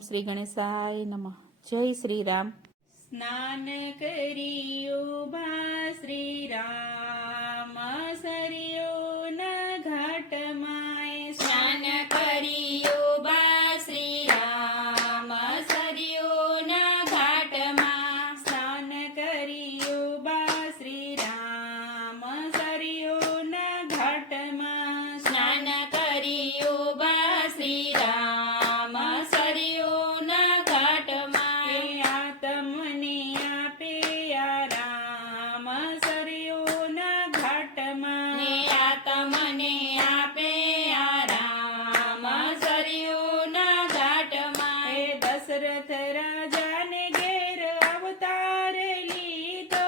શ્રી ગણેશાય નમઃ. જય શ્રી રામ. સ્નાન કરી ઉભા શ્રી રામ સરયોના ઘાટમાં. સ્નાન કરી ઉભા શ્રી રામ સરયોના ઘાટમાં. સ્નાન કરી ઉભા શ્રી રામ સરયોના ઘાટમાં. સ્નાન કરી ઉભા શ્રી રામ સરયોના ઘાટમાં. એ આતમને આપે આ રામ સરયોના ઘાટમાં. ને આ તમને આપે આ રામ સરયોના ઘાટમાં. એ દશરથ રાજાને ઘેર અવતાર લીધો.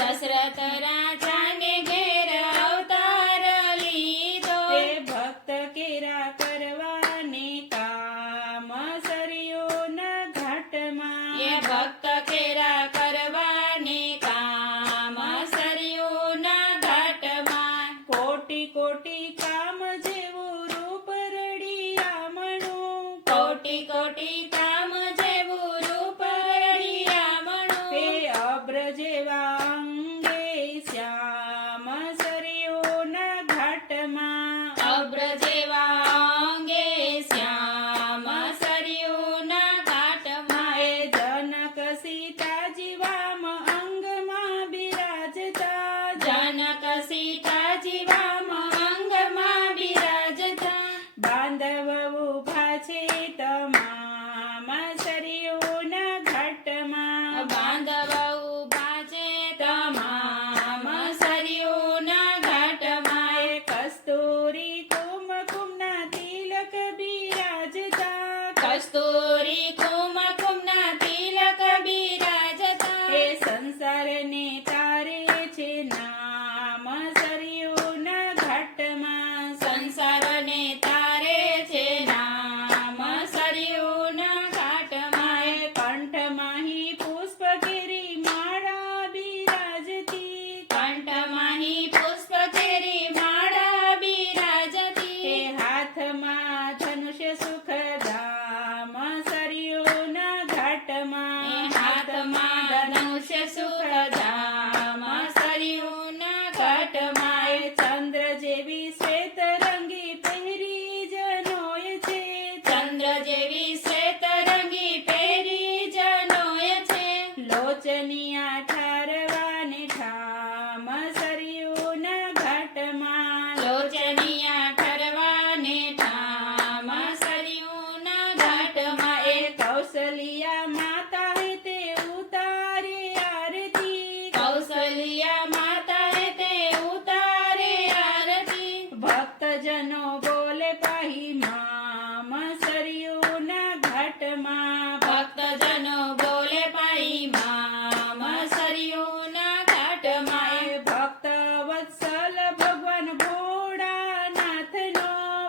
દશરથ રાજાને ઘેર અવતાર લીધો. એ ભક્ત કેરા કરવાને કામ સરયોના ઘાટમાં. એ ભક્ત કેરા કરવાને કામ સરયોના ઘાટમાં. કોટી કોટી કામ જેવું રૂપ રળિયામણું. કોટી કોટી કામ જેવું રૂપ રળિયામણું. એ અબ્ર જેવા અંગે શ્યામ સરયોના ઘાટમાં. અબ્ર જેવા અંગે શ્યામ સરયોના ઘાટમાં. એ જનક સીતાજી વામ અંગમાં બિરાજતા. જનક સીતાજી વામ અંગમાં બિરાજતા. બાંધવ ઉભા છે તમામ સરયોના ઘાટમાં. બાંધવ ઉભા છે તમામ સરયોના ઘાટમાં. એ કસ્તુરી કુમકુમના તિલક બિરાજતા. કસ્તુરી કુમકુમના તિલક બિરાજતા. એ સંસારને તારે છે નામ સરયોના ઘાટમાં. સંસારને તારે છે નામ સરયોના ઘાટમાં. એ કંઠમાહી પુષ્પગીરી માળા બિરાજતી. કંઠમાહી પુષ્પચેરી માળા બિરાજતી. એ હાથમાં ધનુષ્ય સુખધામ સરયોના ઘાટમાં. એ હાથમાં ધનુષ્ય સુખધામ સરયુના ઘાટમાં. એ ચંદ્ર જેવી શ્વેત રંગી પહેરી જનોય છે. ચંદ્ર જેવી શ્વેત રંગી પહેરી જનોય છે. લોચનિયા ઠારવાને ઠામ સરયોના ઘાટમાં. લોચનિયા ઠરવાને ઠામ સરયુના ઘાટમાં. એ કૌશલિયા માતા હે તે ઉતારે આરતી. કૌશલ્યા માતા હે તે ઉતારે આરતી. ભક્તજનો બોલે પાહી મામ સરયોના ઘાટમાં. ભક્તજનો બોલે પાઈ મામ સરયુના ઘાટમાં. એ ભક્ત વત્સલ ભગવાન ભોળાનાથનો.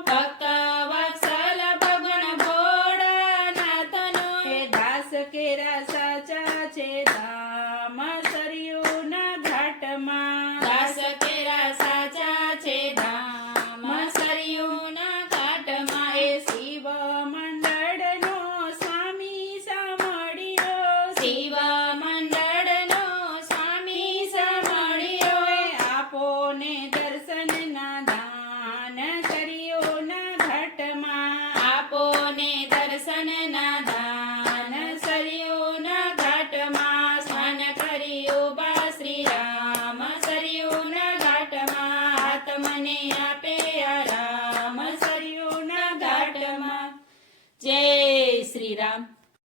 ભક્ત વત્સલ ભગવાન ભોળાનાથનો. એ દાસ કેરા સાચા છે ધામ સરયોના ઘાટમાં. દાસ કેરા સાચા છે ધામ સરયુના ઘાટમાં. એ શિવ મંડળનો સ્વામી સાંભળ્યો. શિવ મંડળનો સ્વામી સાંભળ્યો. એ આપો ને દર્શનના દાન સરયોના ઘાટમાં. આપો ને દર્શનના દાન સરયુના ઘાટમાં. સ્નાન કરી ઉભા શ્રી રામ સરયુના ઘાટમાં. આત્મને આપે આ રામ સરયુના ઘાટમાં. જય શ્રી રામ.